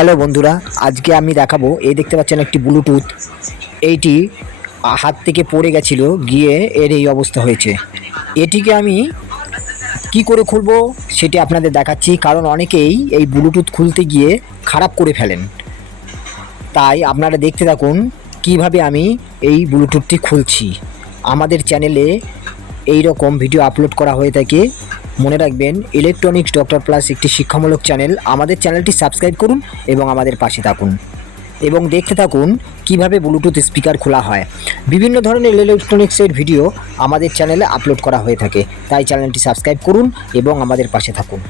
Hello বন্ধুরা, আজকে আমি দেখাবো। এই দেখতে পাচ্ছেন একটি ব্লুটুথ। এইটি হাত থেকে পড়ে গেছিল, গিয়ে এর এই অবস্থা হয়েছে। এটিকে আমি কি করে খুলবো সেটি আপনাদের দেখাচ্ছি, কারণ অনেকেই এই ব্লুটুথ খুলতে গিয়ে খারাপ করে ফেলেন। তাই আপনারা দেখতে থাকুন কিভাবে আমি এই ব্লুটুথটি খুলছি। আমাদের চ্যানেলে এই রকম ভিডিও আপলোড করা হয়ে থাকে। মনে রাখবেন, ইলেকট্রনিক্স ডক্টর প্লাস একটি শিক্ষামূলক চ্যানেল। আমাদের চ্যানেলটি সাবস্ক্রাইব করুন এবং আমাদের পাশে থাকুন এবং দেখতে থাকুন কিভাবে ব্লুটুথ স্পিকার খোলা হয়। বিভিন্ন ধরনের ইলেকট্রনিক্সের ভিডিও আমাদের চ্যানেলে আপলোড করা হয়ে থাকে, তাই চ্যানেলটি সাবস্ক্রাইব করুন এবং আমাদের পাশে থাকুন।